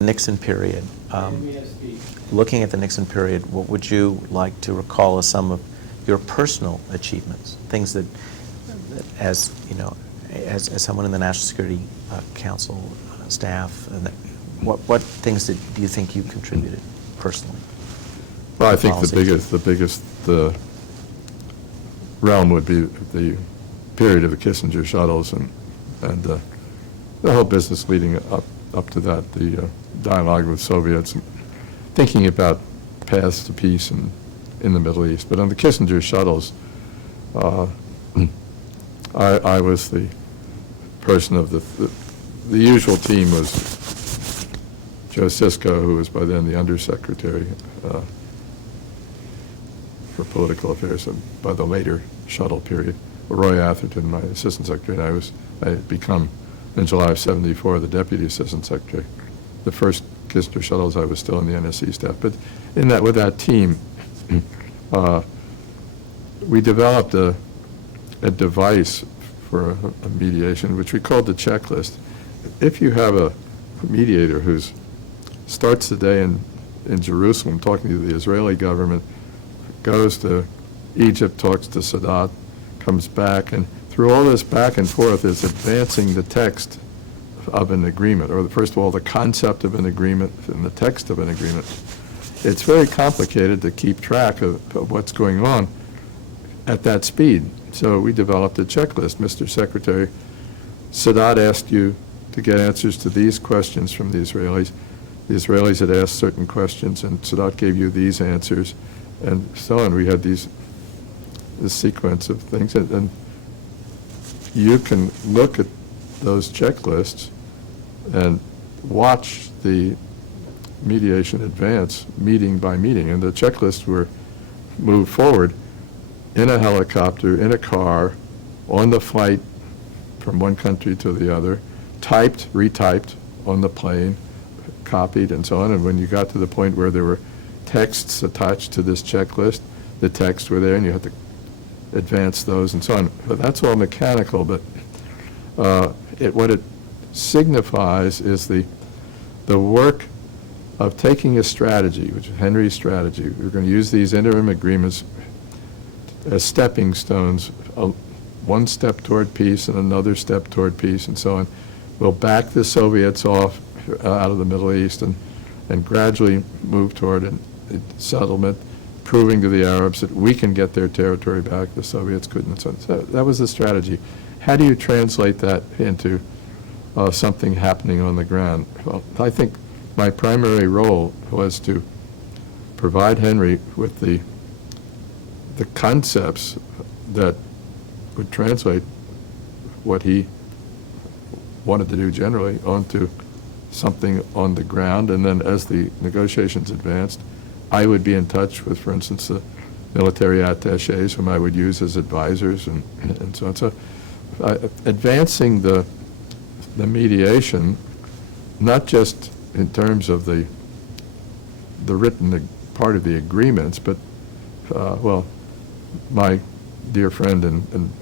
Nixon period. Looking at the Nixon period, what would you like to recall as some of your personal achievements? Things that as you know, as someone in the National Security Council staff, and what things do you think you contributed personally? Well, I think the biggest realm would be the period of the Kissinger shuttles and the whole business leading up to that, the dialogue with Soviets, and thinking about paths to peace in the Middle East. But on the Kissinger shuttles, I was the person of the usual team was Joe Sisko, who was by then the undersecretary for political affairs by the later shuttle period. Roy Atherton, my assistant secretary, and I had become, in July of '74, the deputy assistant secretary. The first Kissinger shuttles, I was still in the NSC staff. But with that team, we developed a device for a mediation, which we called the checklist. If you have a mediator who starts the day in Jerusalem talking to the Israeli government, goes to Egypt, talks to Sadat, comes back, and through all this back and forth is advancing the text of an agreement, or first of all, the concept of an agreement and the text of an agreement. It's very complicated to keep track of what's going on at that speed. So we developed a checklist. Mr. Secretary, Sadat asked you to get answers to these questions from the Israelis. The Israelis had asked certain questions, and Sadat gave you these answers, and so on. We had this sequence of things, and you can look at those checklists and watch the mediation advance meeting by meeting, and the checklists were moved forward in a helicopter, in a car, on the flight from one country to the other, typed, retyped on the plane, copied, and so on. And when you got to the point where there were texts attached to this checklist, the texts were there, and you had to advance those and so on. But that's all mechanical, but what it signifies is the work of taking a strategy, which is Henry's strategy. We're going to use these interim agreements as stepping stones, one step toward peace and another step toward peace and so on. We'll back the Soviets off out of the Middle East and gradually move toward a settlement, proving to the Arabs that we can get their territory back, the Soviets couldn't, and so on. So that was the strategy. How do you translate that into something happening on the ground? Well, I think my primary role was to provide Henry with the concepts that would translate what he wanted to do generally onto something on the ground, and then as the negotiations advanced, I would be in touch with, for instance, the military attaches whom I would use as advisors and so on. So advancing the mediation, not just in terms of the written part of the agreements, but well, my dear friend and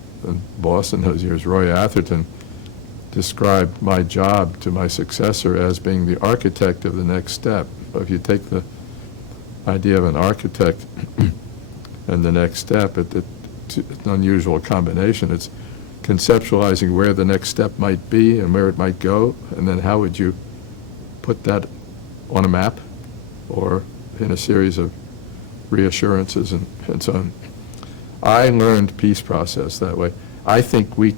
boss in those years, Roy Atherton, described my job to my successor as being the architect of the next step. If you take the idea of an architect and the next step, it's an unusual combination. It's conceptualizing where the next step might be and where it might go, and then how would you put that on a map or in a series of reassurances and so on. I learned peace process that way. I think we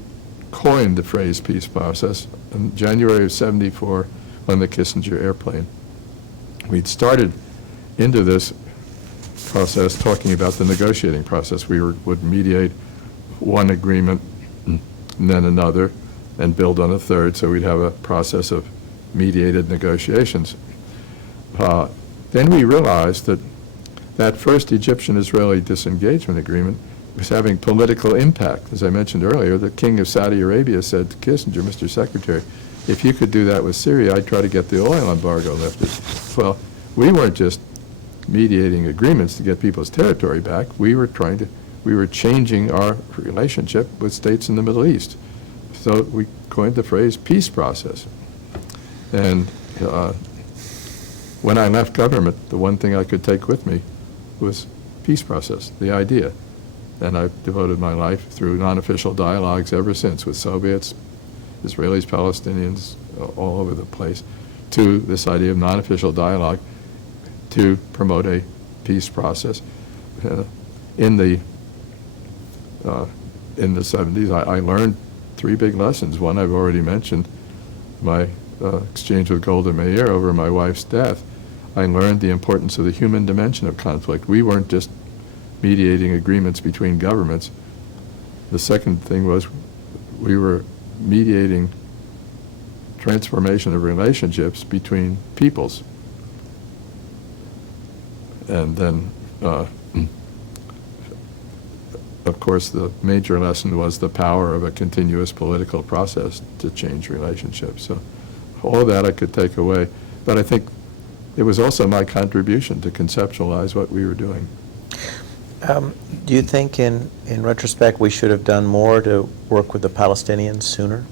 coined the phrase peace process in January of '74 on the Kissinger airplane. We'd started into this process talking about the negotiating process. We would mediate one agreement and then another and build on a third, so we'd have a process of mediated negotiations. Then we realized that first Egyptian-Israeli disengagement agreement was having political impact. As I mentioned earlier, the King of Saudi Arabia said to Kissinger, Mr. Secretary, if you could do that with Syria, I'd try to get the oil embargo lifted. Well, we weren't just mediating agreements to get people's territory back. We were changing our relationship with states in the Middle East. So we coined the phrase peace process. And when I left government, the one thing I could take with me was peace process, the idea. And I've devoted my life through non-official dialogues ever since with Soviets, Israelis, Palestinians, all over the place, to this idea of non-official dialogue to promote a peace process. In the 70s, I learned three big lessons. One I've already mentioned, my exchange with Golda Meir over my wife's death. I learned the importance of the human dimension of conflict. We weren't just mediating agreements between governments. The second thing was we were mediating transformation of relationships between peoples. And then, of course, the major lesson was the power of a continuous political process to change relationships. So all of that I could take away. But I think it was also my contribution to conceptualize what we were doing. Do you think, in retrospect, we should have done more to work with the Palestinians sooner?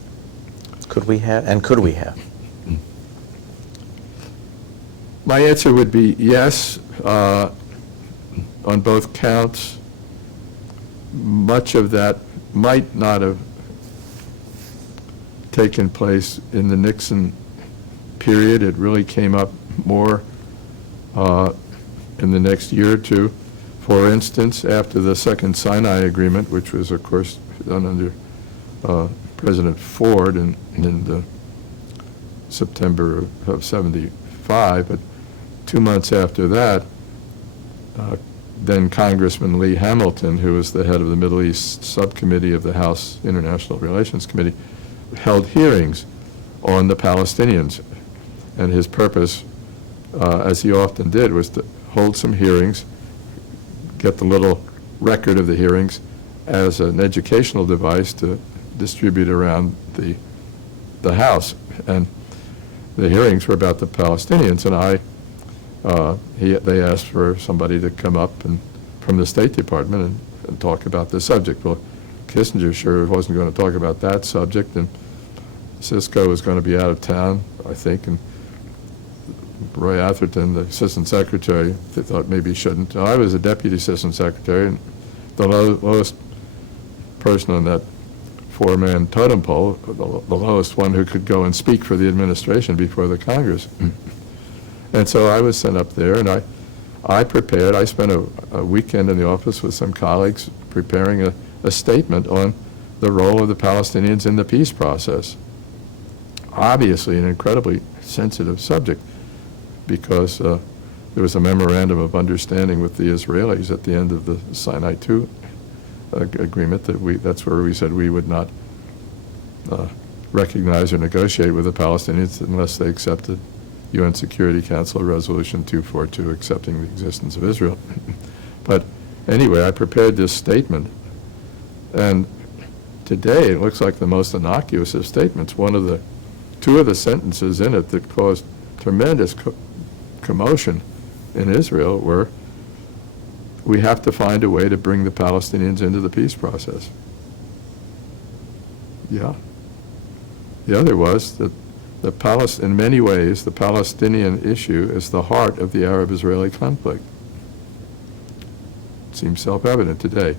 Could we have? And could we have? My answer would be yes, on both counts. Much of that might not have taken place in the Nixon period. It really came up more in the next year or two. For instance, after the Second Sinai Agreement, which was, of course, done under President Ford in the September of '75, but 2 months after that, then Congressman Lee Hamilton, who was the head of the Middle East Subcommittee of the House International Relations Committee, held hearings on the Palestinians. And his purpose, as he often did, was to hold some hearings, get the little record of the hearings as an educational device to distribute around the House. And the hearings were about the Palestinians, and they asked for somebody to come up from the State Department and talk about this subject. Well, Kissinger sure wasn't going to talk about that subject, and Cisco was going to be out of town, I think, and Roy Atherton, the assistant secretary, they thought maybe he shouldn't. I was a deputy assistant secretary, and the lowest person on that four-man totem pole, the lowest one who could go and speak for the administration before the Congress. And so I was sent up there, and I prepared. I spent a weekend in the office with some colleagues preparing a statement on the role of the Palestinians in the peace process. Obviously an incredibly sensitive subject, because there was a memorandum of understanding with the Israelis at the end of the Sinai II agreement that's where we said we would not recognize or negotiate with the Palestinians unless they accepted UN Security Council Resolution 242 accepting the existence of Israel. But anyway, I prepared this statement, and today it looks like the most innocuous of statements. Two of the sentences in it that caused tremendous commotion in Israel were, we have to find a way to bring the Palestinians into the peace process. Yeah. The other was that in many ways, the Palestinian issue is the heart of the Arab-Israeli conflict. It seems self-evident today.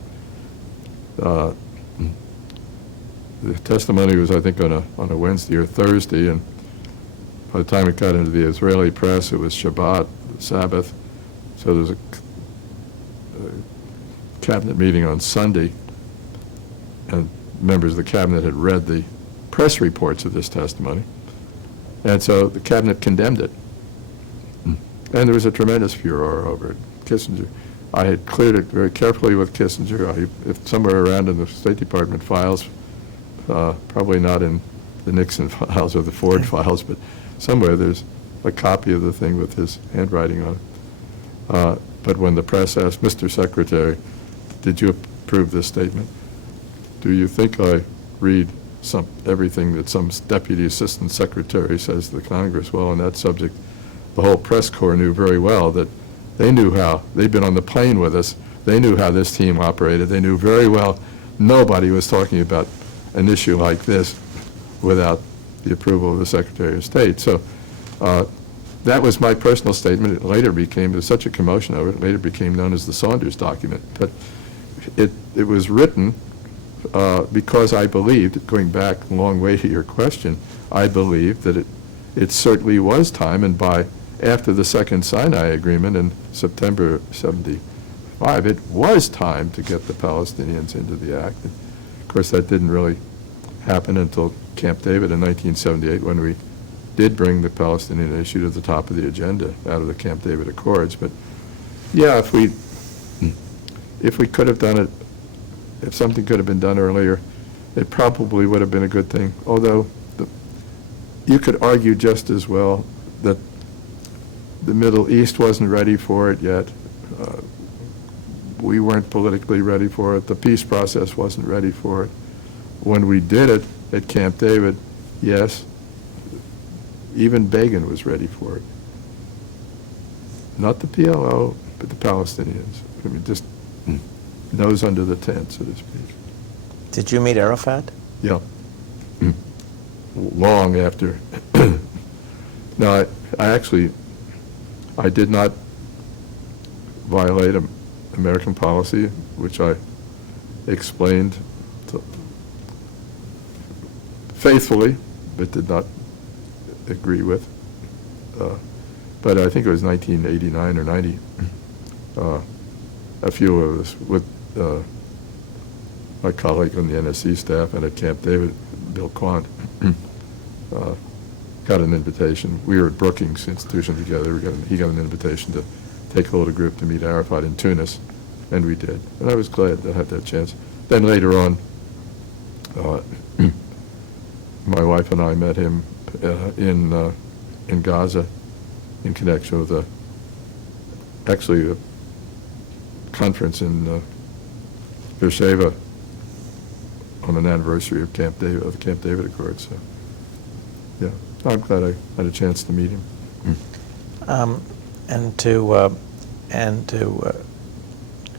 The testimony was, I think, on a Wednesday or Thursday, and by the time it got into the Israeli press, it was Shabbat, Sabbath. So there was a cabinet meeting on Sunday, and members of the cabinet had read the press reports of this testimony. And so the cabinet condemned it. And there was a tremendous furor over it. Kissinger, I had cleared it very carefully with Kissinger. If somewhere around in the State Department files, probably not in the Nixon files or the Ford files, but somewhere there's a copy of the thing with his handwriting on it. But when the press asked, Mr. Secretary, did you approve this statement? Do you think I read everything that some deputy assistant secretary says to the Congress? Well, on that subject, the whole press corps knew very well that they knew how. They'd been on the plane with us. They knew how this team operated. They knew very well nobody was talking about an issue like this without the approval of the Secretary of State. So that was my personal statement. It later became, there was such a commotion over it, it later became known as the Saunders document. But it was written because I believed, going back a long way to your question, I believed that it certainly was time, and after the Second Sinai Agreement in September '75, it was time to get the Palestinians into the act. And of course, that didn't really happen until Camp David in 1978, when we did bring the Palestinian issue to the top of the agenda out of the Camp David Accords. But yeah, if we could have done it, if something could have been done earlier, it probably would have been a good thing. Although you could argue just as well that the Middle East wasn't ready for it yet. We weren't politically ready for it. The peace process wasn't ready for it. When we did it at Camp David, yes, even Begin was ready for it. Not the PLO, but the Palestinians. I mean, just nose under the tent, so to speak. Did you meet Arafat? Yeah. Long after. No, I did not violate American policy, which I explained faithfully, but did not agree with. But I think it was 1989 or 90. A few of us, with my colleague on the NSC staff and at Camp David, Bill Quant, got an invitation. We were at Brookings Institution together. He got an invitation to take a little group to meet Arafat in Tunis, and we did. And I was glad to have that chance. Then later on, my wife and I met him in Gaza in connection with actually a conference in Beersheba on an anniversary of the Camp David Accords. So, yeah, I'm glad I had a chance to meet him. And to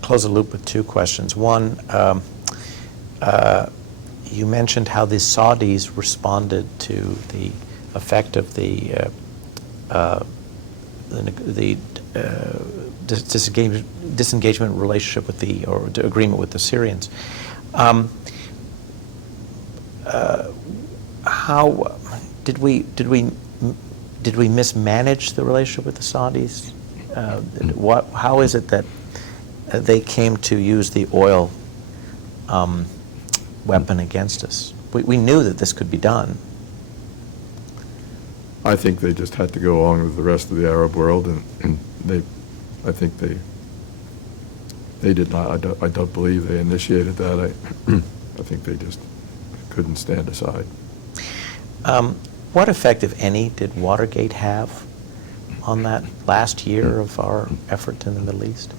close the loop with two questions. One, you mentioned how the Saudis responded to the effect of the disengagement relationship with or the agreement with the Syrians. How did we mismanage the relationship with the Saudis? How is it that they came to use the oil weapon against us? We knew that this could be done. I think they just had to go along with the rest of the Arab world, and I think they did not. I don't believe they initiated that. I think they just couldn't stand aside. What effect, if any, did Watergate have on that last year of our effort in the Middle East?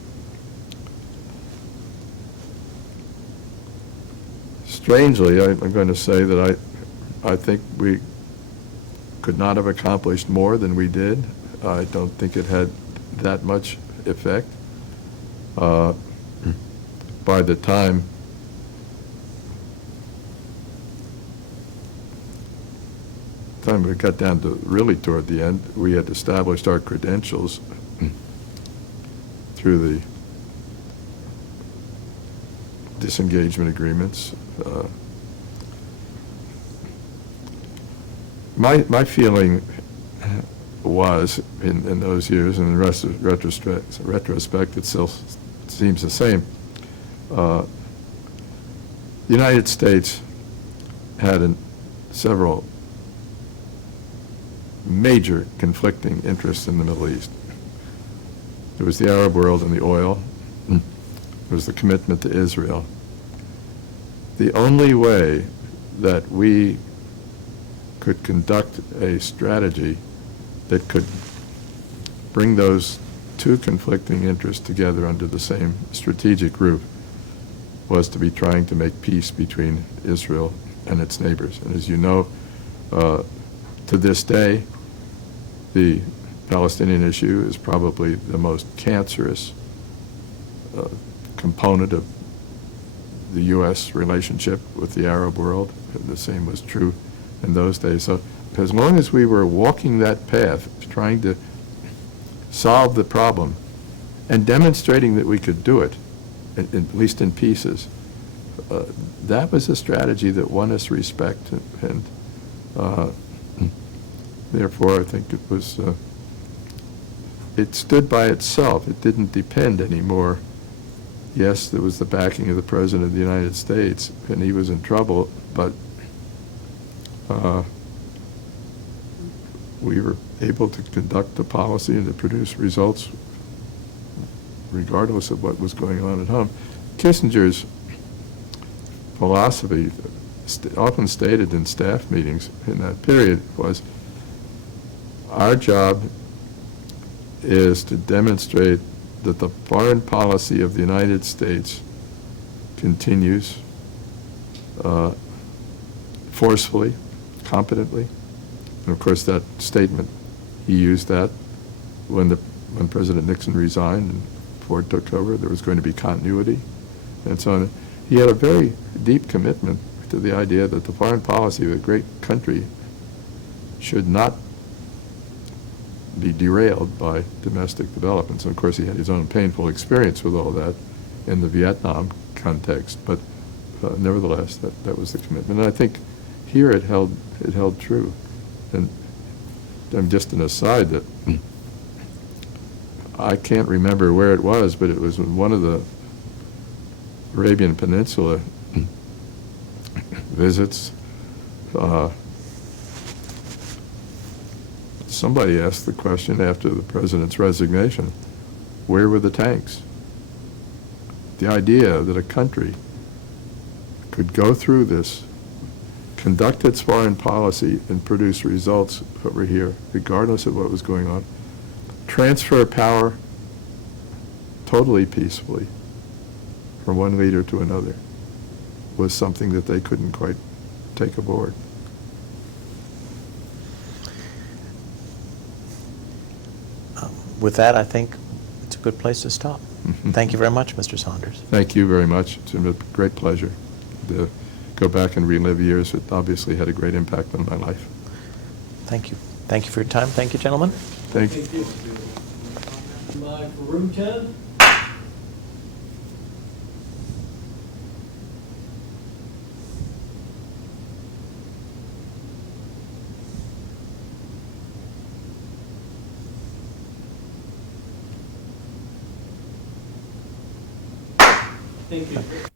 Strangely, I'm going to say that I think we could not have accomplished more than we did. I don't think it had that much effect. By the time we got down to really toward the end, we had established our credentials through the disengagement agreements. My feeling was, in those years, and in retrospect, it still seems the same. The United States had several major conflicting interests in the Middle East. It was the Arab world and the oil. It was the commitment to Israel. The only way that we could conduct a strategy that could bring those two conflicting interests together under the same strategic roof was to be trying to make peace between Israel and its neighbors. And as you know, to this day, the Palestinian issue is probably the most cancerous component of the U.S. relationship with the Arab world. The same was true in those days. So as long as we were walking that path, trying to solve the problem, and demonstrating that we could do it, at least in pieces. That was a strategy that won us respect, and therefore I think it was, it stood by itself. It didn't depend anymore. Yes, there was the backing of the President of the United States, and he was in trouble, but we were able to conduct the policy and to produce results regardless of what was going on at home. Kissinger's philosophy, often stated in staff meetings in that period, was our job is to demonstrate that the foreign policy of the United States continues forcefully, competently. And of course, that statement, he used that when President Nixon resigned and Ford took over. There was going to be continuity and so on. He had a very deep commitment to the idea that the foreign policy of a great country should not be derailed by domestic developments. And of course, he had his own painful experience with all that in the Vietnam context, but nevertheless, that was the commitment. And I think here it held true. And just an aside that I can't remember where it was, but it was in one of the Arabian Peninsula visits. Somebody asked the question after the president's resignation, where were the tanks? The idea that a country could go through this, conduct its foreign policy, and produce results over here, regardless of what was going on, transfer power totally peacefully from one leader to another, was something that they couldn't quite take aboard. With that, I think it's a good place to stop. Thank you very much, Mr. Saunders. Thank you very much. It's been a great pleasure to go back and relive years that obviously had a great impact on my life. Thank you. Thank you for your time. Thank you, gentlemen. Thank you. Line for room 10. Thank you.